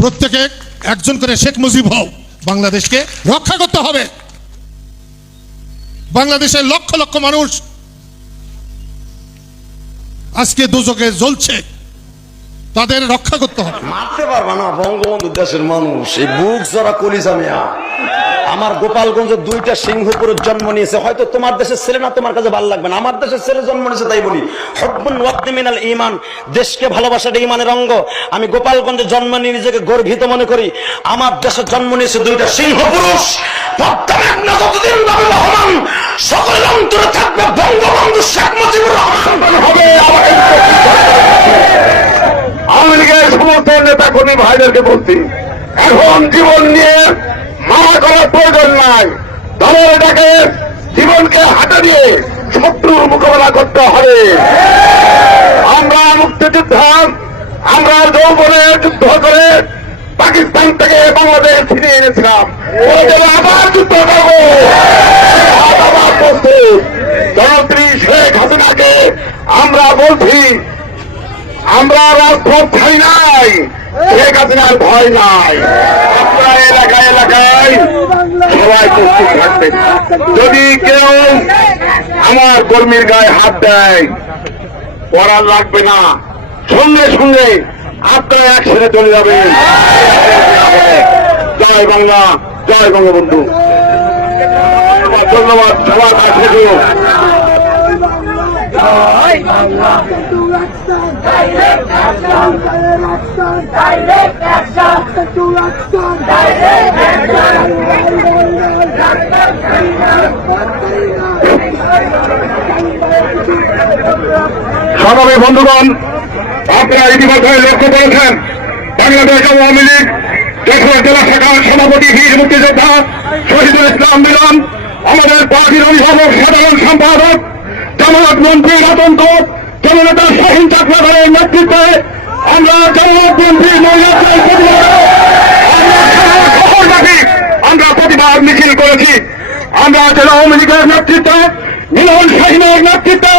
প্রত্যেকে একজন করে শেখ মুজিব হও, বাংলাদেশকে রক্ষা করতে হবে। বাংলাদেশের লক্ষ লক্ষ মানুষ আজকে দুজকে জ্বলছে, তাদের রক্ষা করতে হবে। মারতে পারবা না, বঙ্গবন্ধু দেশের মানুষ, এই বুক জরা কলিজা মিয়া আমার গোপালগঞ্জে দুইটা সিংহপুরের জন্ম নিয়েছে। হয়তো তোমার দেশের ছেলে না, তোমার কাছে ভালো লাগবে না। আমার দেশের ছেলে জন্ম নিয়েছে, তাই বলি। মিনাল ইমান দেশকে ভালোবাসাটা ইমানের অঙ্গ। আমি গোপালগঞ্জে জন্ম নিয়ে নিজেকে গর্বিত মনে করি। আমার দেশে জন্ম নিয়েছে দুইটা সিংহ পুরুষ যতদিন যাবে সকলের অন্তরে থাকবে বঙ্গবন্ধু শেখ মুজিবুর রহমান। হবে আওয়ামী লীগের নেতা কর্মী ভাইদেরকে বলছি, এখন জীবন নিয়ে মামা করার প্রয়োজন নাই। দলের এটাকে জীবনকে হাতে দিয়ে শত্রুর মোকাবেলা করতে হবে। আমরা মুক্তিযোদ্ধা, আমরা যৌবনে যুদ্ধ করে পাকিস্তান থেকে বাংলাদেশ ফিরে এনেছিলাম। আবার যুদ্ধ করব। আবার প্রস্তুত। জনপ্রিয় শেখ হাসিনাকে আমরা বলছি, আমরা রাজপথ ছাই নাই। শেখ হাসিনার ভয় নাই। আপনারা যদি কেউ আমার কর্মীর গায়ে হাত দেয় পড়ার লাগবে না সঙ্গে সঙ্গে আপনারা একসাথে চলে যাবেন জয় বাংলা, জয় বঙ্গবন্ধু ধন্যবাদ, সবার কাছে Direct action! Direct action! সংগ্রামী বন্ধুগণ, আপনারা ইতিমধ্যে লক্ষ্য করেছেন, বাংলাদেশ আওয়ামী লীগ যশোর জেলা শাখার সভাপতি, বীর মুক্তিযোদ্ধা শহীদুল ইসলাম মিলন, আমাদের পার্টির অভিভাবক, সাধারণ সম্পাদক, জামাত মন্ত্রী রতন কোট জননেতা শাহিন চাকলাঘরের নেতৃত্বে আমরা জামাত মন্ত্রী আমরা প্রতিবাদ মিছিল করেছি। আমরা জেলা আওয়ামী লীগের নেতৃত্বে, মিলন শাহিনের নেতৃত্বে